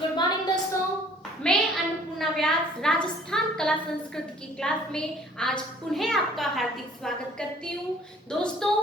Good morning दोस्तों, मैं अन्नपूर्णा व्यास राजस्थान कला संस्कृति की क्लास में आज पुनः आपका हार्दिक स्वागत करती हूँ। दोस्तों,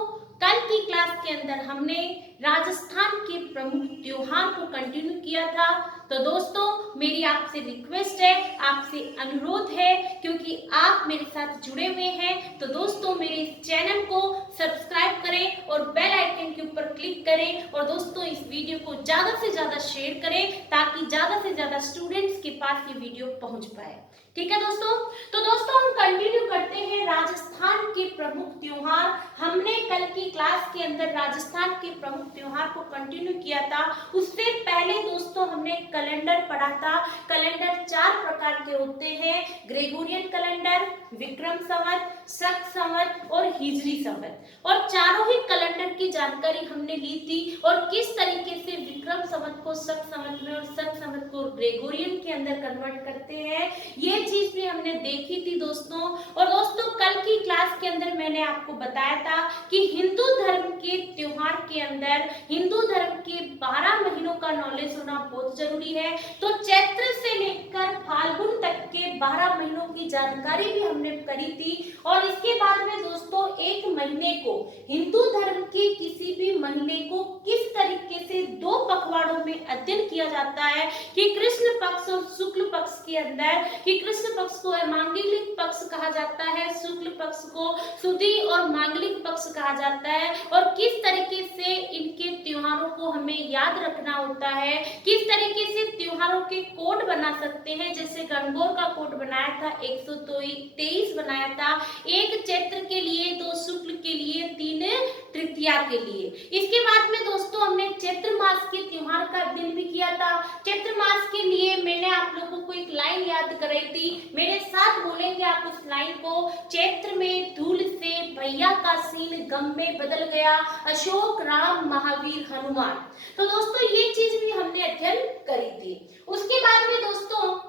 कल की क्लास के अंदर हमने राजस्थान के प्रमुख त्योहार को कंटिन्यू किया था। तो दोस्तों, मेरी आपसे रिक्वेस्ट है, आपसे अनुरोध है, क्योंकि आप मेरे साथ जुड़े हुए हैं, तो दोस्तों मेरे इस चैनल को सब्सक्राइब करें और बेल आइकन के ऊपर क्लिक करें और दोस्तों इस वीडियो को ज्यादा से ज्यादा शेयर करें ताकि ज्यादा से ज्यादा स्टूडेंट्स के पास ये वीडियो पहुंच पाए। ठीक है दोस्तों, तो दोस्तों हम कंटिन्यू करते हैं राजस्थान के प्रमुख त्योहार। हमने कल की क्लास के अंदर राजस्थान के प्रमुख त्योहार को कंटिन्यू किया था। उससे पहले दोस्तों हमने कैलेंडर पढ़ा था। कैलेंडर 4 प्रकार के होते हैं: ग्रेगोरियन कैलेंडर, विक्रम संवत, शक संवत और हिजरी संवत। और चारों ही कैलेंडर की जानकारी हमने ली थी और किस तरीके से विक्रम संवत को शक संवत में और शक संवत को ग्रेगोरियन के अंदर कन्वर्ट करते हैं, ये चीज भी हमने देखी थी दोस्तों। और दोस्तों कल की क्लास के अंदर मैंने आपको बताया था कि हिंदू धर्म के त्योहार के अंदर हिंदू धर्म के 12 महीनों का नॉलेज होना बहुत जरूरी है। तो चैत्र से लेकर फाल्गुन तक के 12 महीनों की जानकारी भी हमने करी थी। और इसके बाद में दोस्तों एक महीने को, हिंदू धर्म के किसी भी महीने को किस तरीके से 2 पखवाड़ों में अध्ययन किया जाता है कि कृष्ण पक्ष और शुक्ल पक्ष के अंदर, कि कृष्ण पक्ष को मांगलिक पक्ष कहा जाता है, शुक्ल पक्ष को सुदी और मांगलिक पक्ष कहा जाता है, और किस तरीके से इनके त्योहारों को हमें याद रखना होता है, किस तरीके से त्योहारों के कोड बना सकते हैं। जैसे गणगौर का कोड बनाया था, 123 बनाया था, 1 चैत्र के लिए, 2 शुक्ल के लिए, 3 तृतीया के लिए। इसके बाद में दोस्तों हमने चैत्र मास के त्योहार का अध्ययन भी किया था। चैत्र मास के लिए मैंने आप लोगों को एक लाइन याद कराई थी, मेरे साथ बोलेंगे आप उस लाइन को: चैत्र में धूल से भैया का सीन गम में बदल गया, अशोक राम महावीर हनुमान। तो दोस्तों ये चीज भी हमने अध्ययन करी थी। उसके बाद में दोस्तों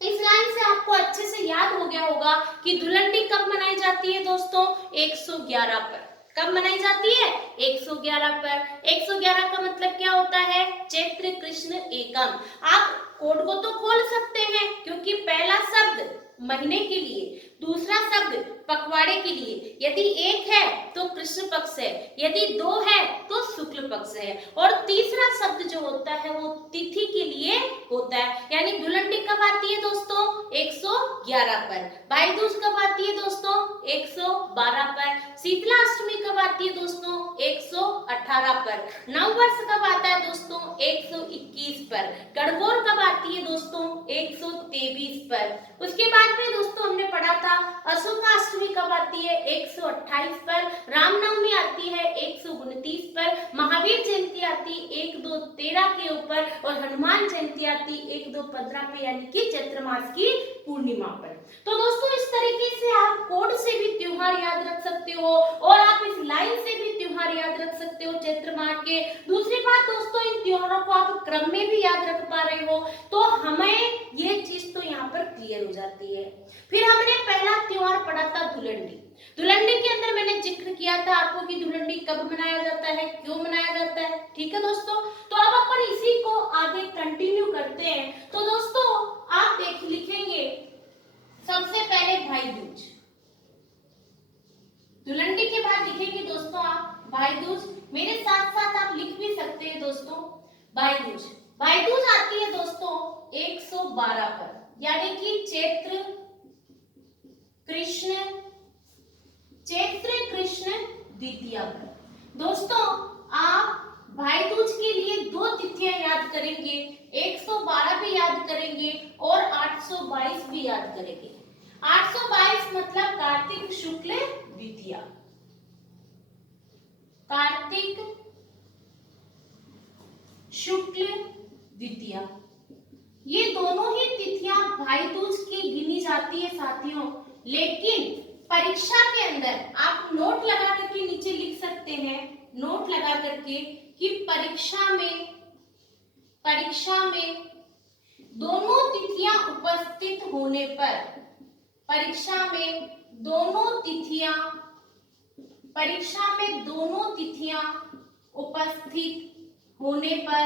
इस लाइन से आपको अच्छे से याद हो गया होगा कि धुलंडी कब मनाई जाती है दोस्तों? 111 पर। कब मनाई जाती है? 111 पर। 111 का मतलब क्या होता है? चैत्र कृष्ण एकम। आप कोड को तो खोल सकते हैं क्योंकि पहला शब्द महीने के लिए, दूसरा शब्द पखवाड़े के लिए, यदि 1 है तो कृष्ण पक्ष है, यदि 2 है तो शुक्ल पक्ष है, और तीसरा शब्द जो होता है वो तिथि के लिए होता है। यानी धुलंडी कब आती है दोस्तों? 111 पर। भाई दूज कब आती है दोस्तों? 112 पर। शीतला अष्टमी कब आती है दोस्तों? 118 पर। नववर्ष कब आता है दोस्तों? 121 पर। गणगौर कब आती है दोस्तों? 123 पर। उसके बाद में दोस्तों हमने पढ़ा था अशोकाष्टमी कब आती है? 128 पर। रामनवमी आती है 129 पर। महावीर जयंती आती 1-2-13 के ऊपर, और हनुमान जयंती आती 1-2-15 पे, यानी कि चैत्र मास की पूर्णिमा पर। तो दोस्तों इस तरीके से आप कोड से भी त्योहार याद रख सकते हो और आप इस लाइन से भी त्योहार याद रख सकते हो चैत्र मास के। दूसरी बात दोस्तों, इन त्योहारों को आप क्रम में भी याद रख पा रहे हो तो हमें ये चीज तो यहाँ पर क्लियर हो जाती है। फिर हमने पहला त्योहार पढ़ा था धुलंडी। धुलंडी के अंदर मैंने जिक्र किया था आपको कि धुलंडी कब मनाया जाता है, क्यों मनाया जाता है। ठीक है दोस्तों, तो अब अपन इसी को आगे कंटिन्यू करते हैं। तो दोस्तों आप लिखेंगे सबसे पहले भाई दूज। धुलंडी के बाद लिखेंगे दोस्तों आप भाई दूज। मेरे साथ साथ आप लिख भी सकते हैं दोस्तों भाई दूज। भाई दूज आती है दोस्तों 112 पर, यानी कि चैत्र कृष्ण द्वितीया पर। दोस्तों आप भाई दूज के लिए 2 तिथियां याद करेंगे, 112 भी याद करेंगे और 822 भी याद करेंगे। 822 मतलब कार्तिक शुक्ल द्वितीया। कार्तिक शुक्ल द्वितीया, ये दोनों ही तिथियां भाई दूज की गिनी जाती है साथियों। लेकिन परीक्षा के अंदर आप नोट लगा करके नीचे लिख सकते हैं, नोट लगा करके कि परीक्षा में दोनों तिथियां उपस्थित होने पर, परीक्षा में दोनों तिथियां उपस्थित होने पर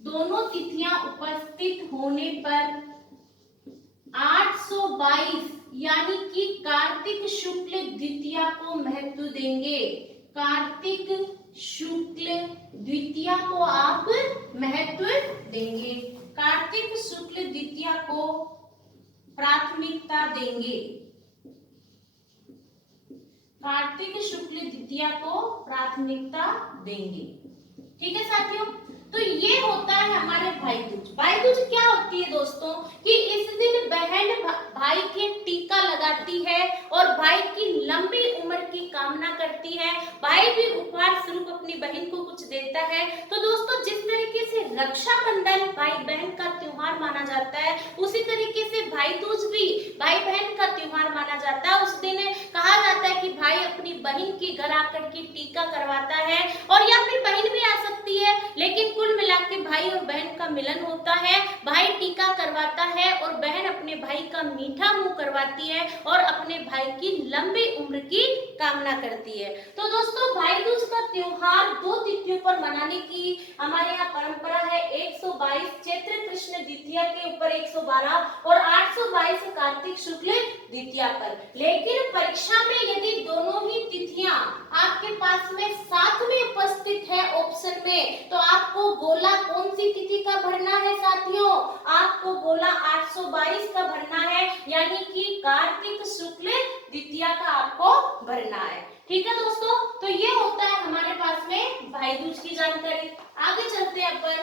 दोनों तिथियां उपस्थित होने पर 822 यानी कि कार्तिक शुक्ल द्वितीया को महत्व देंगे। कार्तिक शुक्ल द्वितीया को आप महत्व देंगे, कार्तिक शुक्ल द्वितीया को प्राथमिकता देंगे, कार्तिक शुक्ल द्वितीया को प्राथमिकता देंगे। ठीक है साथियों, तो ये होता है हमारे भाई दूज। भाई दूज क्या होती है दोस्तों कि इस दिन बहन भाई के टीका लगाती है और भाई की लंबी उम्र की कामना करती है। भाई भी उपहार स्वरूप अपनी बहन को कुछ देता है। तो दोस्तों जिस तरीके से रक्षाबंधन भाई बहन का त्योहार माना जाता है, उसी तरीके से भाई दूज भी भाई बहन का त्योहार माना जाता है। उस दिन कहा जाता है कि भाई अपनी बहन के घर आकर के टीका करवाता है, और या फिर बहन भी आ सकती है, लेकिन कुल मिला के भाई और बहन का मिलन होता है। भाई टीका करवाता है और बहन अपने भाई का मीठा मुंह करवाती है और अपने भाई की लंबी उम्र की कामना करती है। तो दोस्तों भाई दूज का त्योहार 2 तिथियों पर मनाने की हमारे यहाँ परंपरा है। 122 चैत्र कृष्ण द्वितीया के ऊपर 112 और 822 कार्तिक शुक्ल द्वितीया पर। लेकिन परीक्षा में यदि दोनों ही तिथियां आपके पास में साथ में उपस्थित है ऑप्शन में, तो आपको गोला कौन सी तिथि का भरना है साथियों? आपको गोला 822 का भरना है, यानी कि कार्तिक शुक्ल द्वितीया का आपको भरना है। ठीक है दोस्तों, तो ये होता है हमारे पास में भाई दूज की जानकारी। आगे चलते हैं अपन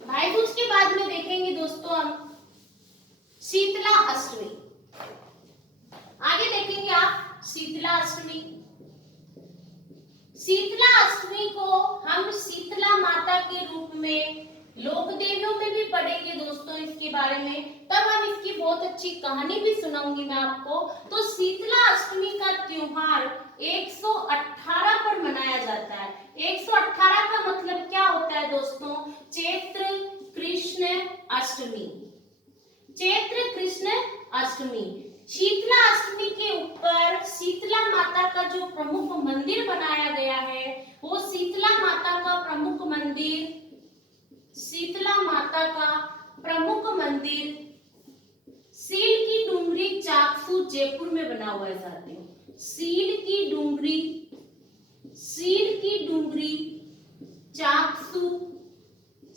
भाई दूज के बाद में देखेंगे दोस्तों हम शीतला अष्टमी। आगे देखेंगे आप शीतला अष्टमी। शीतला अष्टमी को हम शीतला माता के रूप में लोक देवियों में भी पढ़ेंगे दोस्तों इसके बारे में, तब हम इसकी बहुत अच्छी कहानी भी सुनाऊंगी मैं आपको। तो शीतला अष्टमी का त्योहार 118 पर मनाया जाता है। 118 का मतलब क्या होता है दोस्तों? चैत्र कृष्ण अष्टमी, चैत्र कृष्ण अष्टमी। शीतला अष्टमी के ऊपर शीतला माता का जो प्रमुख मंदिर बनाया गया है, वो शीतला माता का प्रमुख मंदिर, शीतला माता का प्रमुख मंदिर सील की डूंगरी चाकसू जयपुर में बना हुआ है साथियों। सील की डूंगरी चाकसू,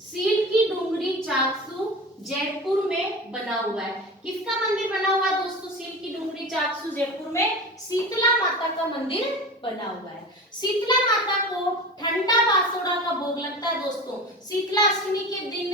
सील की डूंगरी चाकसू जयपुर में बना हुआ है। किसका मंदिर बना हुआ है दोस्तों? सील की डूंगरी चाकसू जयपुर में शीतला माता का मंदिर बना हुआ है। शीतला माता को ठंडा बासोड़ा का भोग लगता है दोस्तों। शीतला अष्टमी के दिन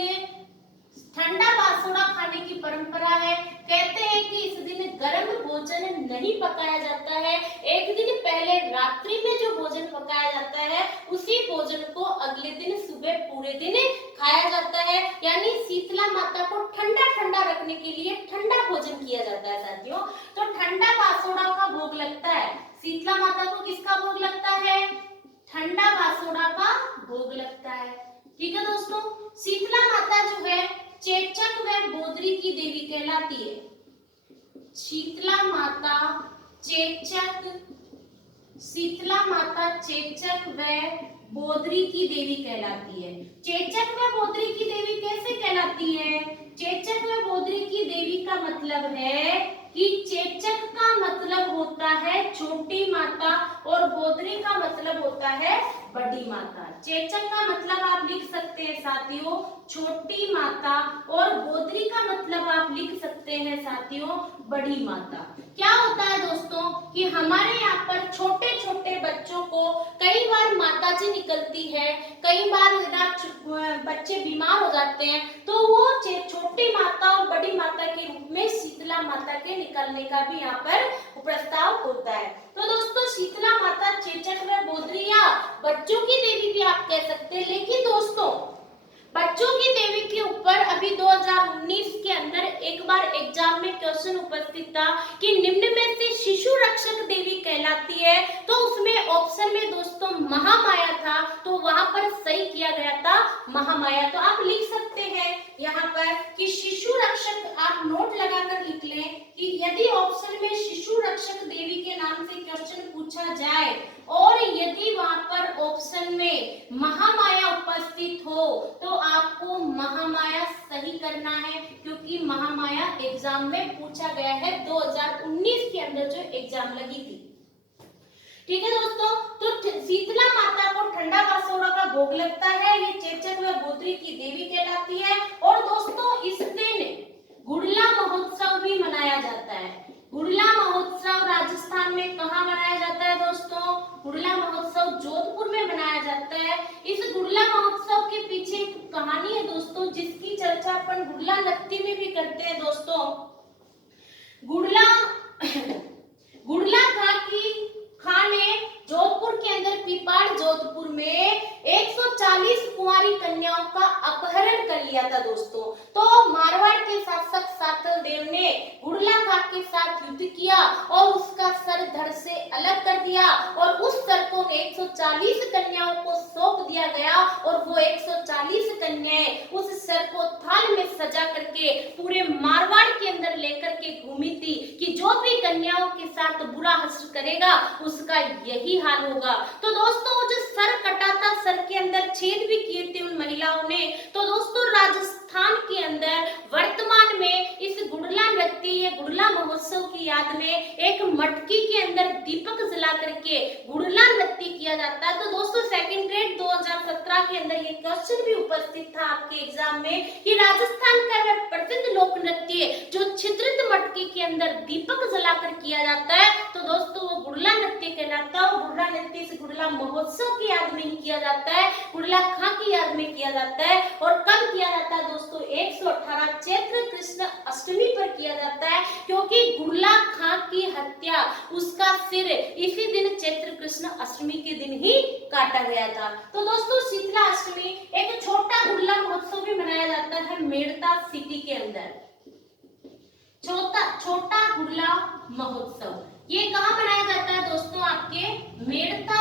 ठंडा बासोड़ा खाने की परंपरा है। कहते हैं कि इस दिन गर्म भोजन नहीं पकाया जाता है। एक दिन पहले रात्रि में जो भोजन पकाया जाता है, उसी भोजन को अगले दिन सुबह पूरे दिन खाया जाता है। यानी शीतला माता को ठंडा ठंडा रखने के लिए ठंडा भोजन किया जाता है साथियों। तो ठंडा बासोड़ा का भोग लगता है। शीतला माता को किसका भोग लगता है? ठंडा बासोड़ा का भोग लगता है। ठीक है दोस्तों, शीतला माता जो है चेचक व बोदरी की देवी कहलाती है। शीतला माता चेचक, शीतला माता चेचक व बोदरी की देवी कहलाती है। चेचक व बोदरी की देवी कैसे कहलाती है? चेचक व बोदरी की देवी का मतलब है कि चेचक का मतलब होता है छोटी माता और बोदरी का मतलब होता है बड़ी माता। चेचक का मतलब आप लिख सकते हैं साथियों छोटी माता, और बोदरी का मतलब आप लिख सकते हैं साथियों बड़ी माता। क्या होता है दोस्तों कि हमारे यहाँ पर छोटे छोटे बच्चों को कई बार माताजी निकलती है, कई बार बच्चे बीमार हो जाते हैं, तो वो छोटी माता और बड़ी माता के रूप में शीतला माता के निकलने का भी यहाँ पर प्रस्ताव होता है। तो दोस्तों शीतला माता चेचक व बोदरी या बच्चों की देवी भी आप कह सकते हैं। लेकिन दोस्तों बच्चों की देवी के ऊपर अभी 2019 के अंदर एक बार एग्जाम में क्वेश्चन उपस्थित था कि निम्न में से शिशु रक्षक देवी कहलाती है, तो उसमें ऑप्शन में दोस्तों महामाया था, तो वहां पर सही किया गया था महामाया। तो आप लिख सकते हैं यहाँ पर कि शिशु रक्षक, आप नोट लगाकर लिख लें कि यदि ऑप्शन में शिशु रक्षक देवी के नाम से क्वेश्चन पूछा जाए और यदि वहां पर ऑप्शन महामाया उपस्थित हो तो आपको महामाया सही करना है, क्योंकि महामाया एग्जाम में पूछा गया है 2019 के अंदर जो एग्जाम लगी थी। ठीक है दोस्तों, तो शीतला माता को ठंडा बासोड़ा का भोग लगता है, ये चेचक व बोत्री की देवी कहलाती है। और दोस्तों इस दिन गुड़ला महोत्सव भी मनाया जाता है। गुड़ला महोत्सव राजस्थान में कहाँ मनाया जाता है दोस्तों? गुड़ला महोत्सव जोधपुर में मनाया जाता है। इस गुड़ला महोत्सव के पीछे एक कहानी है दोस्तों, जिसकी चर्चा अपन गुड़ला नृत्य में भी करते हैं दोस्तों। गुड़ला खां ने जोधपुर के अंदर पीपाड़ जोधपुर में 140 कुंवारी कन्याओं का अपहरण कर लिया था दोस्तों। तो मारवाड़ के शासक सातल देव ने गुड़ला खां के साथ युद्ध किया और उसका सर धड़ से अलग कर दिया, और उस सर को 140 कन्याओं को सौंप दिया गया, और वो 140 कन्याएं उस सर को थाल में सजा करके पूरे मारवाड़ के अंदर लेकर के घूमी थी कि जो भी कन्याओं के साथ बुरा हश्र करेगा उसका यही हाल होगा। तो दोस्तों जो सर कटा था, सर के अंदर छेद भी किए थे उन महिलाओं ने। तो दोस्तों राजस्थान के अंदर वर्तमान में इस गुड़ला नृत्य या गुड़ला महोत्सव की याद में एक मटकी के अंदर दीपक जला करके गुड़ला नृत्य किया जाता है। तो दोस्तों सेकंड ग्रेड 2017 के अंदर ये क्वेश्चन भी उपस्थित था आपके एग्जाम में कि राजस्थान का वह प्रसिद्ध लोक नृत्य जो छिद्रित मटकी के अंदर दीपक जलाकर किया जाता है, तो दोस्तों वो गुड़ला नृत्य कहलाता है। गुड़ला नृत्य से गुड़ला महोत्सव की याद में किया जाता है, गुड़ला खां की याद में किया जाता है। और कब किया जाता है दोस्तों? 118 चैत्र कृष्ण अष्टमी पर किया जाता है, क्योंकि गुड़ला खां की हत्या, उसका सिर इसी दिन चैत्र कृष्ण अष्टमी के दिन ही काटा गया था। तो दोस्तों शीतला अष्टमी एक छोटा गुड़ला महोत्सव भी मनाया जाता है मेड़ता सिटी के अंदर। छोटा गुड़ला महोत्सव ये कहाँ मनाया जाता है दोस्तों? आपके मेड़ता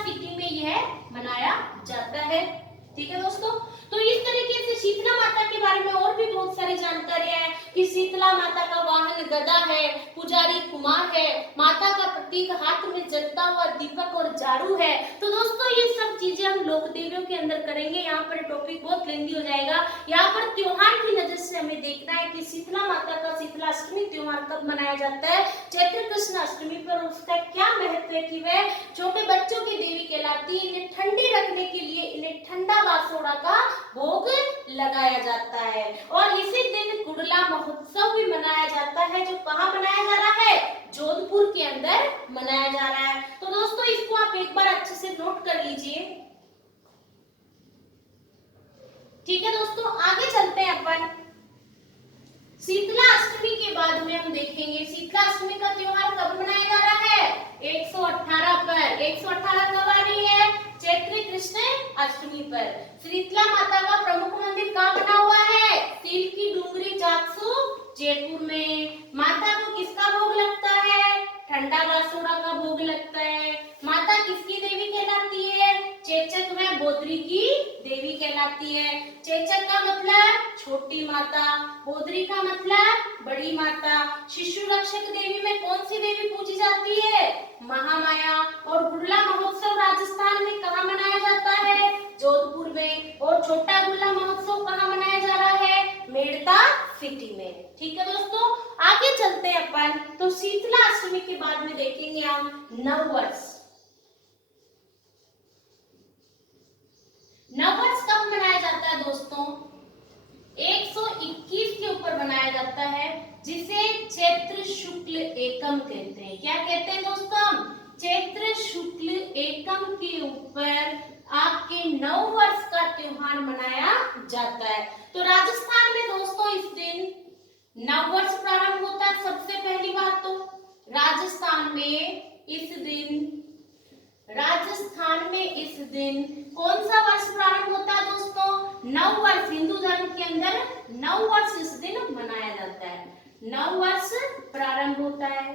सिटी में यह मनाया जाता है। ठीक है दोस्तों, तो इस तरीके से शीतला माता के बारे में और भी बहुत सारी जानकारियां है कि शीतला माता का वाहन गदा है, पुजारी कुमार है, माता का प्रतीक हाथ में जलता हुआ दीपक और झाड़ू है। तो दोस्तों ये सब चीजें हम लोक देवियों के अंदर करेंगे, यहाँ पर टॉपिक बहुत लेंदी हो जाएगा। यहाँ पर त्योहार की नजर से हमें देखना है कि शीतला माता का शीतला अष्टमी त्योहार कब मनाया जाता है, चैत्र कृष्ण अष्टमी पर, उसका क्या महत्व है कि वह छोटे बच्चों की देवी कहलाती है। इन्हें ठंडी रखने के लिए इन्हें ठंडा बासोड़ा का भोग लगाया जाता है। और इसी दिन गुड़ला महोत्सव भी मनाया जाता है, जो कहाँ मनाया जा रहा है? जोधपुर के अंदर मनाया जा रहा है। तो दोस्तों इसको आप एक बार अच्छे से नोट कर लीजिए। ठीक है दोस्तों, आगे चलते हैं अपन। शीतला अष्टमी के बाद में हम देखेंगे शीतला अष्टमी का त्योहार कब मनाया जा रहा है? 118 पर। 118 कब आ रही है? चैत्र कृष्ण अष्टमी पर। शीतला माता का प्रमुख मंदिर कहाँ बना हुआ है? सील की डूंगरी जागसू जयपुर में। माता को किसका भोग लगता है? ठंडा बासुरा का भोग लगता है। माता किसकी देवी कहलाती है? चेचक में बोधरी की देवी कहलाती है। चेचक का मतलब छोटी माता, बोधरी का मतलब बड़ी माता। शिशु रक्षक देवी में कौन सी देवी पूजी जाती है? महामाया। और गुड़ला महोत्सव राजस्थान में कहाँ मनाया जाता है? जोधपुर में। और छोटा गुड़ला महोत्सव कहाँ मनाया जा रहा है? मेड़ता सिटी में। ठीक है दोस्तों, आगे चलते हैं अपन। तो शीतला अष्टमी के बाद में देखेंगे हम नववर्ष। नववर्ष कब मनाया जाता है दोस्तों? 121 के ऊपर मनाया जाता है, जिसे चैत्र शुक्ल एकम कहते हैं। क्या कहते हैं दोस्तों? चैत्र शुक्ल एकम के ऊपर आपके नववर्ष का त्योहार मनाया जाता है। तो राजस्थान में दोस्तों इस दिन नववर्ष प्रारंभ होता है। सबसे पहली बात तो राजस्थान में इस दिन कौन सा वर्ष प्रारंभ होता है दोस्तों? नववर्ष। हिंदू धर्म के अंदर नववर्ष इस दिन मनाया जाता है, नववर्ष प्रारंभ होता है।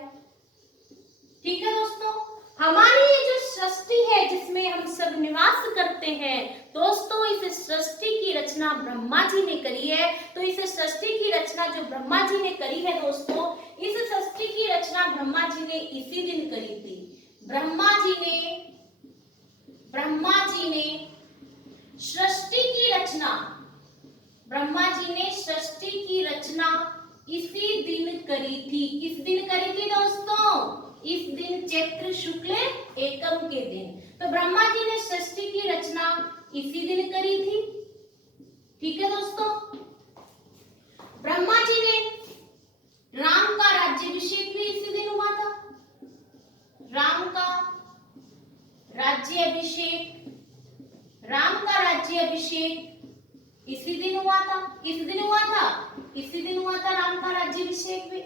ठीक है दोस्तों, हमारी ये जो सृष्टि है जिसमें हम सब निवास करते हैं दोस्तों, इस सृष्टि की रचना ब्रह्मा जी ने करी है। तो इस सृष्टि की रचना जो ब्रह्मा जी ने करी है दोस्तों, इस सृष्टि की रचना ब्रह्मा जी ने इसी दिन करी थी। ब्रह्मा ब्रह्मा जी ने सृष्टि की रचना इसी दिन करी थी। किस दिन करी थी दोस्तों? इस दिन चैत्र शुक्ल एकम के दिन। तो ब्रह्मा जी ने सृष्टि की रचना इसी दिन करी थी। ठीक है दोस्तों। ब्रह्मा जी ने राम का राज्याभिषेक भी इसी दिन हुआ था। राम का राज्याभिषेक इसी दिन हुआ था। किस दिन हुआ था? इसी दिन हुआ था राम का राज्याभिषेक भी।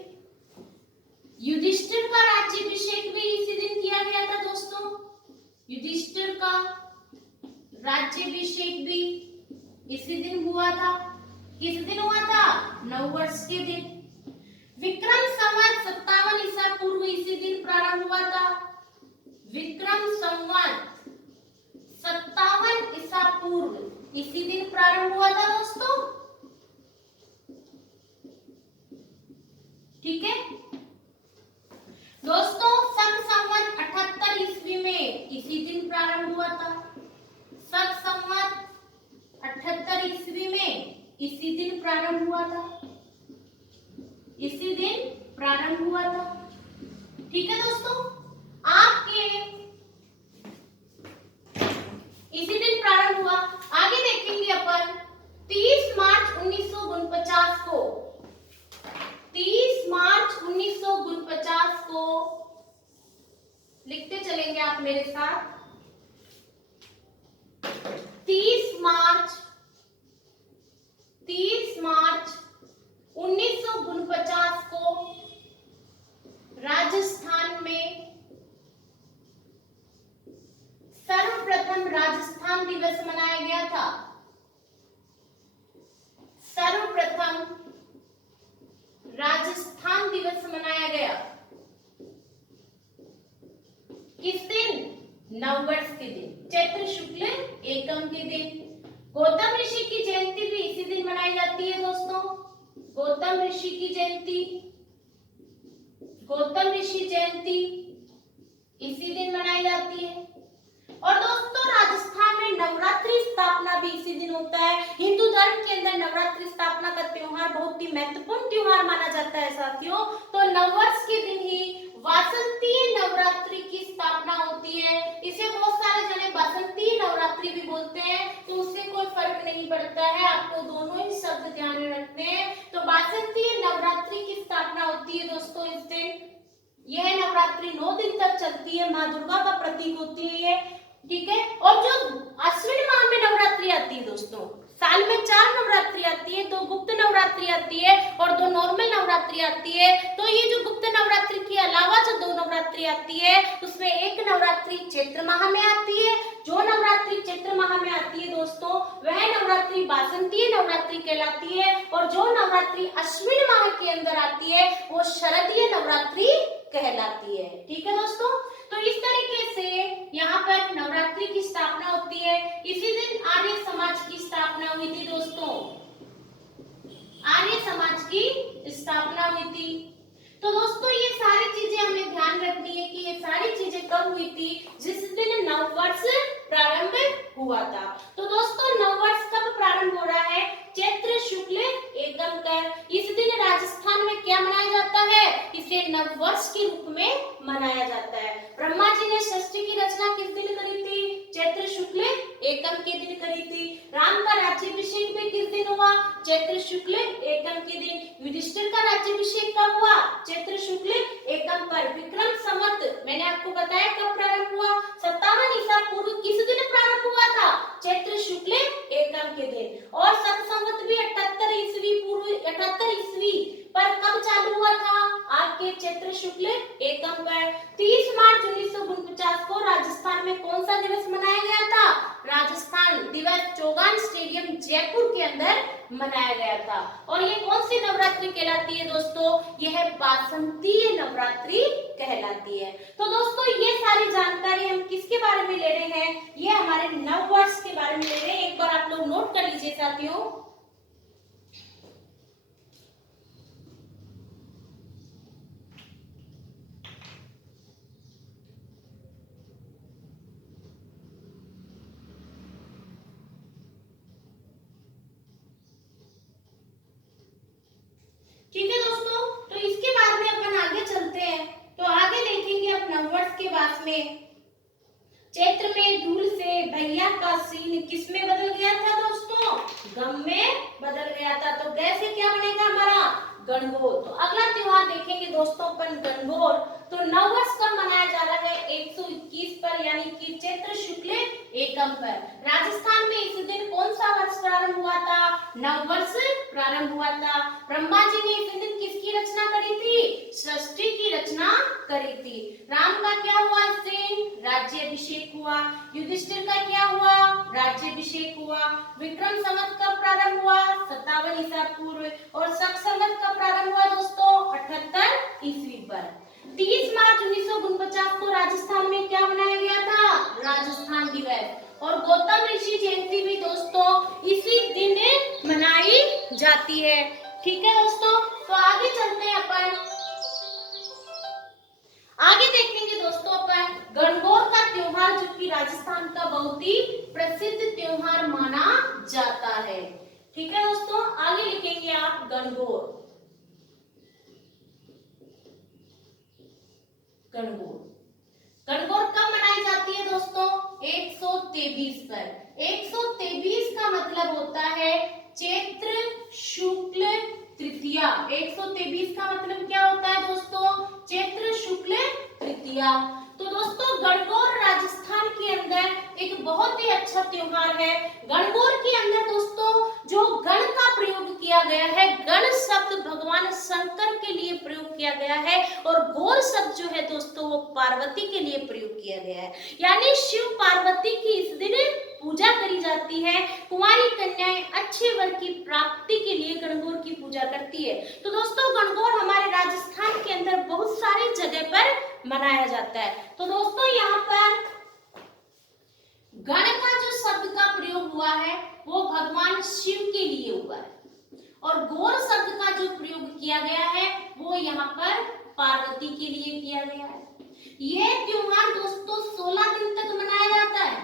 युधिष्ठिर का राज्याभिषेक भी इसी दिन किया गया था दोस्तों। युधिष्ठिर का राज्याभिषेक भी इसी दिन हुआ था। किस दिन हुआ था? नववर्ष के दिन। विक्रम संवत 57 ईसा पूर्व इसी दिन प्रारंभ हुआ था। विक्रम संवत 57 ईसा पूर्व इसी दिन प्रारंभ हुआ था दोस्तों। ठीक है दोस्तों। सन संवत 78 ईस्वी में इसी दिन प्रारंभ हुआ था। सन संवत 78 ईस्वी में इसी दिन प्रारंभ हुआ था। इसी दिन प्रारंभ हुआ था। ठीक है दोस्तों। आपके इसी दिन प्रारंभ हुआ। आगे देखेंगे अपन 30 मार्च 1949 को 30 मार्च 1949 को लिखते चलेंगे आप मेरे साथ। 30 मार्च 1949 को राजस्थान में सर्वप्रथम राजस्थान दिवस मनाया गया था। सर्वप्रथम राजस्थान दिवस मनाया गया। किस दिन? नववर्ष के दिन, चैत्र शुक्ल एकम के दिन। गौतम ऋषि की जयंती भी इसी दिन मनाई जाती है दोस्तों। गौतम ऋषि की जयंती इसी दिन मनाई जाती है। और दोस्तों राजस्थान में नवरात्रि स्थापना भी इसी दिन होता है। हिंदू धर्म के अंदर नवरात्रि स्थापना का त्योहार बहुत ही महत्वपूर्ण त्योहार माना जाता है साथियों। तो नववर्ष के दिन ही वासंतीय नवरात्रि की स्थापना होती है। इसे बहुत सारे जने बसंतीय नवरात्रि भी बोलते हैं, तो उससे कोई फर्क नहीं पड़ता है, आपको दोनों ही शब्द ध्यान में रखने हैं। तो वासंतीय नवरात्रि की स्थापना होती है दोस्तों इस दिन। यह नवरात्रि 9 दिन तक चलती है, माँ दुर्गा का प्रतीक होती है ये। ठीक है। और जो अश्विन माह में नवरात्रि आती है दोस्तों, साल में 4 नवरात्रि आती है, 2 गुप्त नवरात्रि आती है और 2 नॉर्मल नवरात्रि आती है। तो ये जो गुप्त नवरात्रि के अलावा जो 2 नवरात्रि आती है, उसमें एक नवरात्रि चैत्र माह में आती है। जो नवरात्रि चैत्र माह में आती है दोस्तों, वह नवरात्रि वासंतीय नवरात्रि कहलाती है। और जो नवरात्रि अश्विन माह के अंदर आती है, वो शरदीय नवरात्रि कहलाती है। ठीक है दोस्तों। तो इस तरीके से यहाँ पर नवरात्रि की स्थापना होती है। इसी दिन आर्य समाज की स्थापना हुई थी दोस्तों। आर्य समाज की स्थापना हुई थी। तो दोस्तों ये सारी चीजें हमें ध्यान रखनी है कि ये सारी चीजें कब हुई थी? जिस दिन नववर्ष प्रारंभ हुआ था। तो दोस्तों नववर्ष कब प्रारंभ हो रहा है? चैत्र शुक्ल एकम कर। इस दिन राजस्थान में क्या मनाया जाता है? इसे नववर्ष के रूप में मनाया जाता है। ब्रह्मा जी ने सृष्टि की रचना किस दिन करी थी? चैत्र शुक्ल एकम के दिन करी थी। राम का राज्याभिषेक भी किस दिन हुआ? चैत्र शुक्ल एकम के दिन। युधिष्ठिर का राज्याभिषेक कब हुआ? चैत्र शुक्ल एकम पर। विक्रम संवत मैंने आपको बताया कब प्रारंभ हुआ? 57 ईसा पूर्व किस दिन प्रारंभ हुआ था? चैत्र शुक्ल एकम के दिन। और सन संवत भी 78 ईस्वी पूर्व 78 ईस्वी पर कब चालू हुआ था? आपके चैत्र शुक्ल एकम पर। 30 मार्च 1949 को राजस्थान में कौन सा दिवस मनाया गया था? राजस्थान दिवस चौगान स्टेडियम जयपुर के अंदर मनाया गया था। और ये कौन सी नवरात्रि कहलाती है दोस्तों? यह वासंतीय नवरात्रि कहलाती है। तो दोस्तों ये सारी जानकारी हम किसके बारे में ले रहे हैं? ये हमारे नववर्ष के बारे में ले रहे हैं। एक बार आप लोग नोट कर लीजिए साथियों। दुनिया का सीन किस में बदल गया था दोस्तों? गम में बदल गया था। तो गै से क्या बनेगा हमारा? गणगौर। तो अगला त्योहार देखेंगे दोस्तों अपन गणगौर। तो नववर्ष कब मनाया जा रहा है? 121 पर यानी कि चैत्र शुक्ल एकम पर। राजस्थान में इस दिन कौन सा वर्ष प्रारंभ हुआ था? नववर्ष प्रारंभ हुआ था। ब्रह्मा जी ने इस दिन किसकी रचना करी थी? सृष्टि की रचना करी थी। राम का क्या हुआ इस दिन? राज्याभिषेक हुआ। युधिष्ठिर का क्या हुआ? राज्याभिषेक हुआ। विक्रम संवत कब प्रारंभ हुआ? 57 ईसा पूर्व। और शक संवत कब प्रारंभ हुआ दोस्तों? 78 ईस्वी पर। 30 मार्च 1949 को राजस्थान में क्या मनाया गया था? राजस्थान दिवस। और गौतम ऋषि जयंती भी दोस्तों इसी दिन मनाई जाती है। ठीक है दोस्तों, तो आगे चलते हैं अपन। आगे देखेंगे दोस्तों अपन गणगौर का त्योहार, जो कि राजस्थान का बहुत ही प्रसिद्ध त्योहार माना जाता है। ठीक है दोस्तों, आगे लिखेंगे आप गणगौर। गणगौर गणगौर कब मनाई जाती है दोस्तों? 123 पर। 123 का मतलब होता है चैत्र शुक्ल तृतीया। 123 का मतलब क्या होता है दोस्तों? चैत्र शुक्ल तृतीया। तो दोस्तों गणगौर राजस्थान के अंदर एक बहुत ही अच्छा त्योहार है। गणगौर के अंदर दोस्तों जो गण का प्रयोग किया गया है, गण शब्द भगवान शंकर के लिए प्रयोग किया गया है और गौर शब्द जो है दोस्तों वो पार्वती के लिए प्रयोग किया गया है। यानी शिव पार्वती की इस दिन पूजा करी जाती है। कुंवारी कन्याएं अच्छे वर की प्राप्ति के लिए गणगौर की पूजा करती है। तो दोस्तों गणगौर हमारे राजस्थान के अंदर बहुत सारी जगह पर मनाया जाता है। तो दोस्तों यहाँ पर गण का जो शब्द का प्रयोग हुआ है वो भगवान शिव के लिए हुआ है और गौर शब्द का जो प्रयोग किया गया है वो यहाँ पर पार्वती के लिए किया गया है। यह त्योहार दोस्तों 16 दिन तक मनाया जाता है।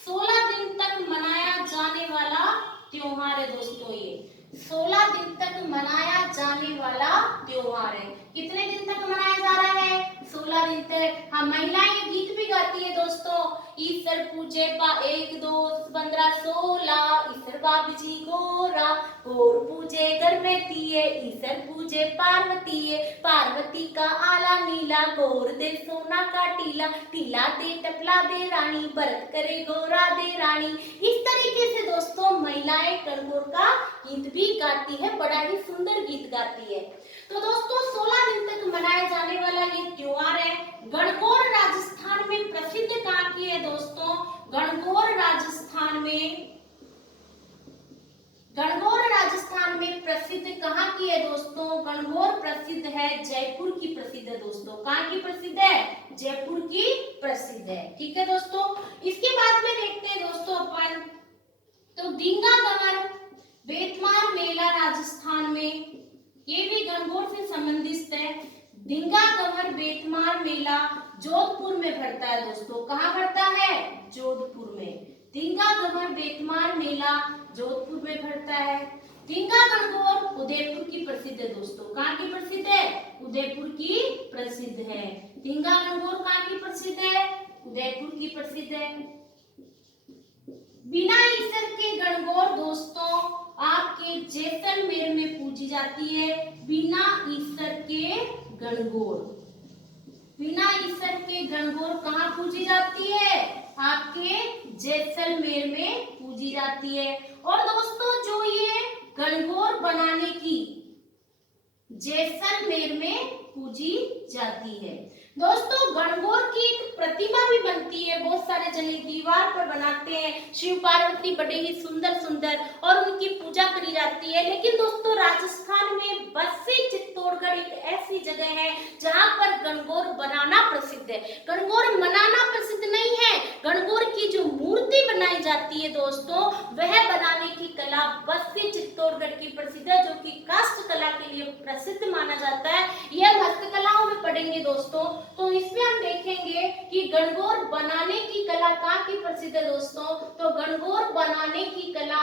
16 दिन तक मनाया जाने वाला त्योहार है दोस्तों। ये 16 दिन तक मनाया जाने वाला त्योहार है। कितने दिन तक मनाया जा रहा है? 16 दिन तक। हाँ, महिलाएं ये गीत भी गाती है दोस्तों। ईश्वर पूजे पा 1 2 15 16, ईश्वर बाबूजी गोरा, गौर पूजे गर्भवती है, ईश्वर पूजे पार्वती है, पार्वती का आला नीला, गौर दे सोना का टीला, टीला दे टपला दे रानी, भरत करे गौरा दे रानी। इस तरीके से दोस्तों महिलाएं गणगौर का गीत भी गाती है, बड़ा ही सुंदर गीत गाती है। तो दोस्तों 16 दिन तक मनाया जाने वाला ये त्योहार है। गणगौर राजस्थान में प्रसिद्ध कहाँ की है दोस्तों? गणगौर राजस्थान में प्रसिद्ध कहाँ की है दोस्तों? गणगौर प्रसिद्ध है जयपुर की प्रसिद्ध है दोस्तों। कहाँ की प्रसिद्ध है? जयपुर की प्रसिद्ध है। ठीक है दोस्तों, इसके बाद में देखते हैं दोस्तों अपन तो दींगा गमन बेतमार मेला राजस्थान में, ये भी गणगौर से संबंधित है। दींगा गमन बेतमार मेला जोधपुर में भरता है दोस्तों। कहाँ भरता है? जोधपुर में। दींगा गमन बेतमार मेला जोधपुर में भरता है। दींगा गणगौर उदयपुर की प्रसिद्ध है दोस्तों। कहाँ की प्रसिद्ध है? उदयपुर की प्रसिद्ध है। दींगा गणगौर कहाँ की प्रसिद्ध है? उदयपुर की प्रसिद्ध है। बिना ईसर के गणगौर दोस्तों आपके जैसलमेर में पूजी जाती है। बिना ईसर के गणगौर, बिना ईसर के गणगौर कहाँ पूजी जाती है? आपके जैसलमेर में पूजी जाती है। और दोस्तों जो ये गणगौर बनाने की जैसलमेर में पूजी जाती है। दोस्तों गणगौर की एक प्रतिमा भी बनती है, बहुत सारे जने दीवार पर बनाते हैं। शिव पार्वती बड़े ही सुंदर सुंदर और उनकी पूजा करी जाती है। लेकिन दोस्तों राजस्थान में बस्सी चित्तौड़गढ़ एक ऐसी जगह है जहां पर गणगौर बनाना प्रसिद्ध है। गणगौर मनाना प्रसिद्ध नहीं है। गणगौर की जो मूर्ति बनाई जाती है दोस्तों वह बनाने की कला बस्सी चित्तौड़गढ़ की प्रसिद्ध है, जो कि काष्ठ कला के लिए प्रसिद्ध माना जाता है। यह हस्तकलाओं में पढ़ेंगे दोस्तों, तो इसमें हम देखेंगे कि गणगौर बनाने की कला कहाँ की प्रसिद्ध है दोस्तों? तो गणगौर बनाने की कला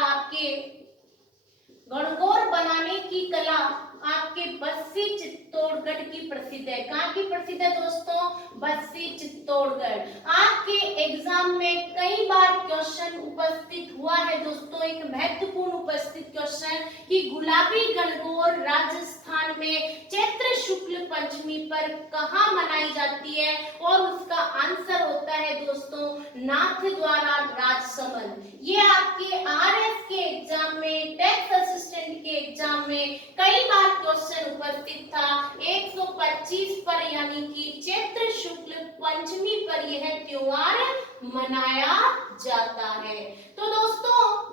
आपके बस्सी चित्तौड़गढ़ की प्रसिद्ध है। कहाँ की प्रसिद्ध है दोस्तों? बस्सी चित्तौड़गढ़। आपके एग्जाम में कई बार क्वेश्चन उपस्थित हुआ है दोस्तों, एक महत्वपूर्ण उपस्थित क्वेश्चन कि गुलाबी गणगौर राजस्थान में चैत्र शुक्ल पंचमी पर कहाँ मनाई जाती है, और उसका आंसर होता है दोस्तों नाथद्वारा राजसमंद। ये आपके आरएस के एग्जाम में, टैक्स असिस्टेंट के एग्जाम में कई बार क्वेश्चन उपस्थित था। 125 पर यानी कि चैत्र शुक्ल पंचमी पर यह त्योहार मनाया जाता है। तो दोस्तों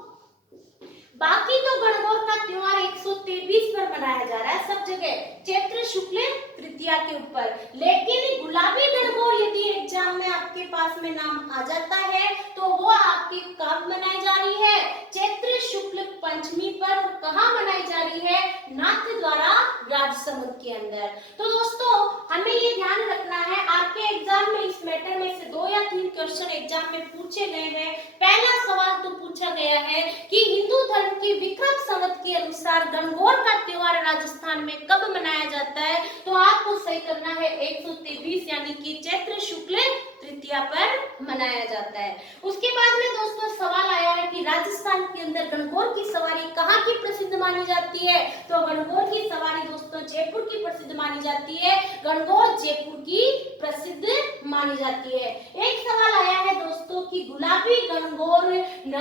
बाकी तो गणगौर का त्योहार 123 पर मनाया जा रहा है सब जगह चैत्र शुक्ल तृतीया के ऊपर, लेकिन गुलाबी गणगौर यदि एग्जाम में आपके पास में नाम आ जाता है तो वो आपकी कब मनाई जा रही है, चैत्र शुक्ल पंचमी पर। और कहाँ मनाई जा रही है, नाथद्वारा राजसमंद के अंदर। तो दोस्तों हमें ये ध्यान रखना है, आपके एग्जाम में इस मैटर में से 2 या 3 क्वेश्चन एग्जाम में पूछे गए हैं। पहला सवाल तो पूछा गया है कि हिंदू धर्म की विक्रम संवत के अनुसार गणगौर का त्योहार राजस्थान में कब मनाया जाता है, तो आपको सही करना है 123 यानी कि चैत्र शुक्ल तृतीया पर मनाया जाता है। उसके बाद में दोस्तों सवाल आया है कि राजस्थान के अंदर गणगौर की सवारी कहाँ की प्रसिद्ध मानी जाती है, तो गणगौर की सवारी दोस्तों जयपुर की प्रसिद्ध मानी जाती है, गणगौर जयपुर की प्रसिद्ध मानी जाती है। एक सवाल आया है दोस्तों कि गुलाबी गणगौर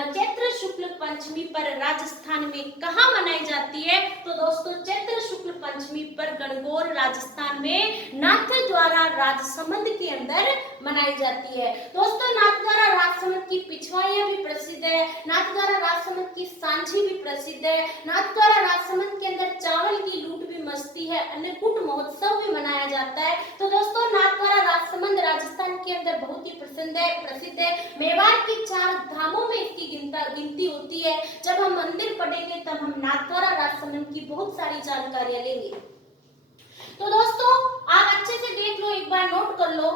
चैत्र शुक्ल पंचमी पर राजस्थान में कहाँ मनाई जाती है, तो दोस्तों चैत्र शुक्ल पंचमी पर गणगौर राजस्थान में नाथद्वारा राजसमंद के अंदर मनाई जाती है। दोस्तों नाथद्वारा राजसमंद की पिछवाड़ियां भी प्रसिद्ध है, नाथद्वारा राजसमंद की सांझी भी प्रसिद्ध है, नाथद्वारा राजसमंद के अंदर चावल की लूट भी मचती है, अन्नकूट महोत्सव भी मनाया जाता है। तो दोस्तों नाथद्वारा राजसमंद राजस्थान के अंदर बहुत ही प्रसिद्ध है। मेवाड़ के 4 धामों में इसकी गिनती होती है। जब हम मंदिर पढ़ेंगे तब हम नाथद्वारा राजसमंद की बहुत सारी जानकारियां लेंगे। तो दोस्तों आप अच्छे से देख लो, एक बार नोट कर लो।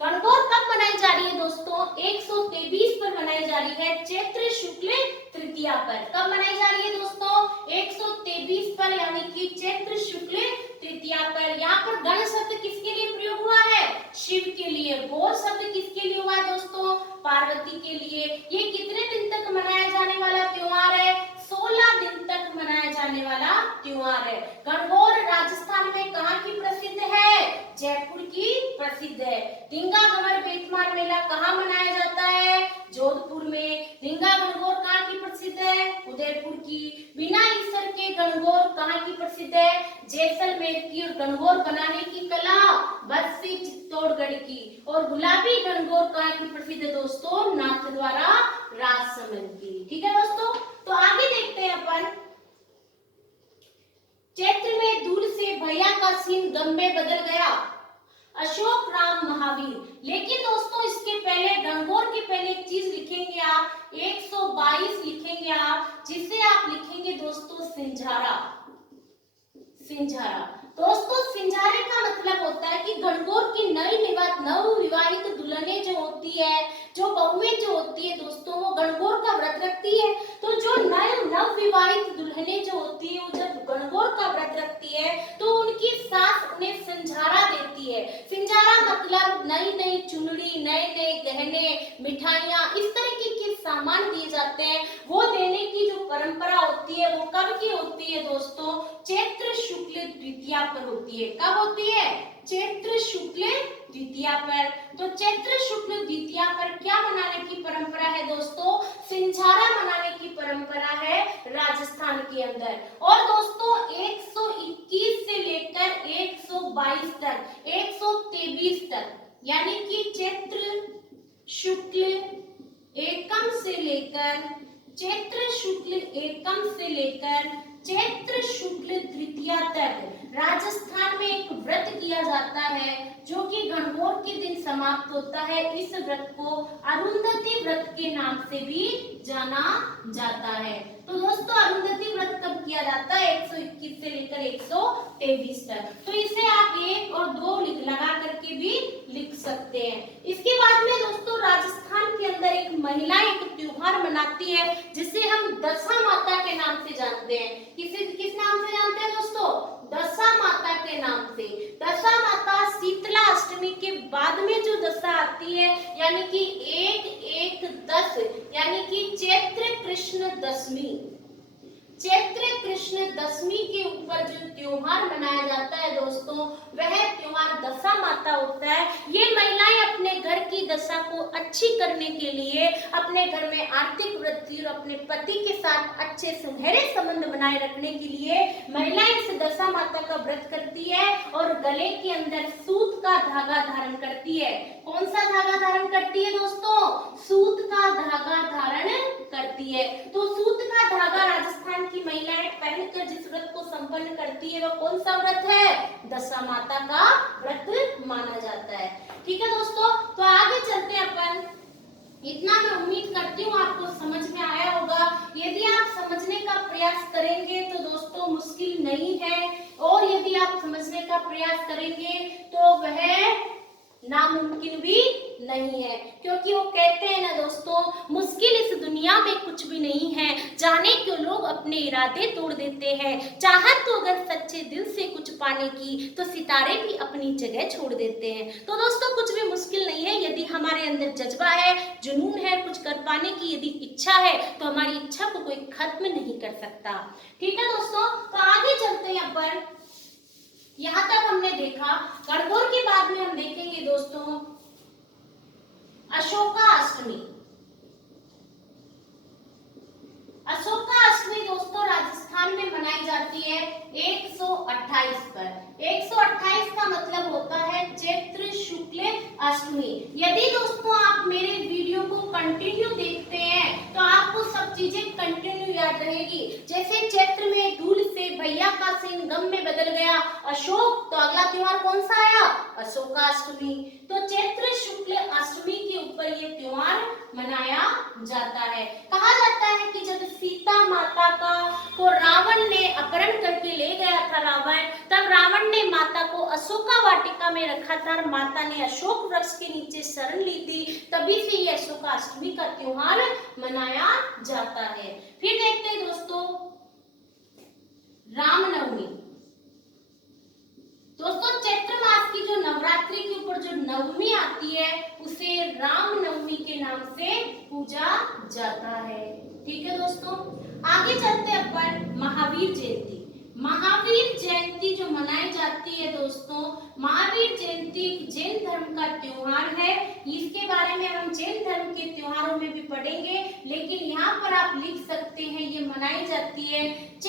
गणगौर कब मनाई जा रही है दोस्तों, 123 पर मनाई जा रही है चैत्र शुक्ल तृतीया पर। कब मनाई जा रही है दोस्तों, 123 पर यानी कि चैत्र शुक्ल तृतीया पर। यहाँ पर गण शब्द किसके लिए प्रयोग हुआ है, शिव के लिए। गौर शब्द किसके लिए हुआ है दोस्तों, पार्वती के लिए। ये कितने दिन तक मनाया जाने वाला त्योहार है, 16 दिन तक मनाया जाने वाला त्योहार है। गणगौर राजस्थान में कहाँ की प्रसिद्ध है, जयपुर की प्रसिद्ध है। रींगा गंवर बेतमार मेला कहाँ मनाया जाता है, जोधपुर में। रींगा गणगौर कहाँ की प्रसिद्ध है, उदयपुर की। बिना ईसर के गणगौर कहाँ की प्रसिद्ध है, जैसलमेर की। और गणगौर बनाने की कला बस्सी चित्तौड़गढ़ की। और गुलाबी गणगौर कहाँ की प्रसिद्ध है दोस्तों, नाथद्वारा राजसमंद की। ठीक है दोस्तों, तो आगे देखते हैं अपन। चैत्र में दूर से भैया का सीन गम में बदल गया, अशोक राम महावीर। लेकिन दोस्तों इसके पहले गणगौर के पहले एक चीज लिखेंगे आप, 122 लिखेंगे आप, जिसे आप लिखेंगे दोस्तों सिंझारा। सिंझारा दोस्तों, सिंझारे का मतलब होता है कि गणगौर की नवविवाहित दुल्हनें जो होती है, जो बहुएं जो होती है दोस्तों, वो गणगौर का व्रत रखती है। तो जो नवविवाहित दुल्हनें जो होती है, वो जब गणगौर का व्रत रखती है तो उनकी सास उन्हें सिंझारा देती है। सिंझारा मतलब नई नई चुनरी, नए नए गहने, मिठाइयाँ, इस तरीके के सामान दिए जाते हैं। वो देने की जो परंपरा होती है वो कब की होती है दोस्तों, चैत्र शुक्ल द्वितीया पर होती है। कब होती है, चैत्र शुक्ल द्वितीया पर। तो चैत्र शुक्ल द्वितीया पर क्या मनाने की परंपरा है दोस्तों, सिंझारा मनाने की परंपरा है राजस्थान के अंदर। और दोस्तों 121 से लेकर 122 तक, 123 तक, यानी कि चैत्र शुक्ल एकम से लेकर चैत्र शुक्ल द्वितीया तक राजस्थान में एक व्रत किया जाता है जो कि गणगौर के दिन समाप्त होता है। इस व्रत को अरुंधति व्रत के नाम से भी जाना जाता है। तो दोस्तों अरुंधति व्रत कब किया जाता है, 121 से लेकर 123 तक। तो इसे आप 1 और 2 लगा करके भी लिख सकते हैं। इसके बाद में दोस्तों राजस्थान के अंदर एक महिला एक त्योहार मनाती है जिसे हम दशा माता के नाम से जानते हैं। किस नाम से जानते हैं दोस्तों, दशा माता के नाम से। दशा माता शीतला अष्टमी के बाद में जो आती है, यानी कि 1/1/10 यानी कि चैत्र कृष्ण दशमी। चैत्र कृष्ण दशमी के ऊपर जो त्योहार मनाया जाता है दोस्तों, वह त्योहार दशा माता होता है। ये महिलाएं अपने घर की दशा को अच्छी करने के लिए, अपने घर में आर्थिक वृद्धि और अपने पति के साथ अच्छे सुनहरे संबंध बनाए रखने के लिए महिलाएं इस दशा माता का व्रत करती है और गले के अंदर सूत का धागा धारण करती है। कौन सा धागा धारण करती है दोस्तों? सूत का धागा धारण करती है। तो सूत का धागा राजस्थान की महिलाएं पहनकर जिस व्रत को संपन्न करती है, वह कौन सा व्रत है? दशा माता का व्रत माना जाता है। ठीक है दोस्तों, तो आगे चलते हैं अपन। इतना मैं उम्मीद करती हूँ आपको समझ में आया होगा। यदि आप समझने का प्रयास करेंगे तो दोस्तों मुश्किल नहीं है, और यदि आप समझने का प्रयास करेंगे तो वह नामुमकिन भी नहीं है, क्योंकि वो कहते हैं ना दोस्तों, मुश्किल इस दुनिया में कुछ भी नहीं है, जाने क्यों लोग अपने इरादे तोड़ देते हैं। चाहत तो अगर सच्चे दिल से कुछ पाने की, तो सितारे भी अपनी जगह छोड़ देते हैं। तो दोस्तों कुछ भी मुश्किल नहीं है, यदि हमारे अंदर जज्बा है, जुनून है, कुछ कर पाने की यदि इच्छा है, तो हमारी इच्छा को कोई खत्म नहीं कर सकता। ठीक है दोस्तों, तो आगे चलते हैं अपन। यहाँ तक हमने देखा, गणगौर के बाद में हम देखेंगे दोस्तों अशोका अष्टमी। अशोका अष्टमी दोस्तों राजस्थान में मनाई जाती है 128 पर। 128 का मतलब होता है चैत्र शुक्ल अष्टमी। यदि दोस्तों आप मेरे वीडियो को कंटिन्यू देखते हैं तो आपको सब चीजें कंटिन्यू याद रहेगी। जैसे चैत्र में धूल से भैया का सीन गम में बदल गया, अशोक, तो अगला त्योहार कौन सा आया? अशोका अष्टमी। तो चैत्र शुक्ल अष्टमी के ऊपर ये त्योहार मनाया जाता है। कहा जाता है कि जब सीता माता को रावण ने अपहरण करके ले गया था रावण, तब रावण ने माता को अशोका वाटिका में रखा था और माता ने अशोक वृक्ष के नीचे शरण ली थी, तभी से ये अशोका अष्टमी का त्योहार मनाया जाता है। फिर देखते हैं दोस्तों रामनवमी। दोस्तों चैत्र मास की जो नवरात्रि के ऊपर जो नवमी आती है, उसे रामनवमी के नाम से पूजा जाता है। ठीक है दोस्तों, आगे चलते हैं अपन महावीर जयंती। महावीर जयंती जो मनाई जाती है दोस्तों, महावीर जयंती जैन धर्म का त्योहार है। इसके बारे में हम जैन धर्म के त्योहारों में भी पढ़ेंगे, लेकिन यहाँ पर आप लिख सकते हैं ये मनाई जाती है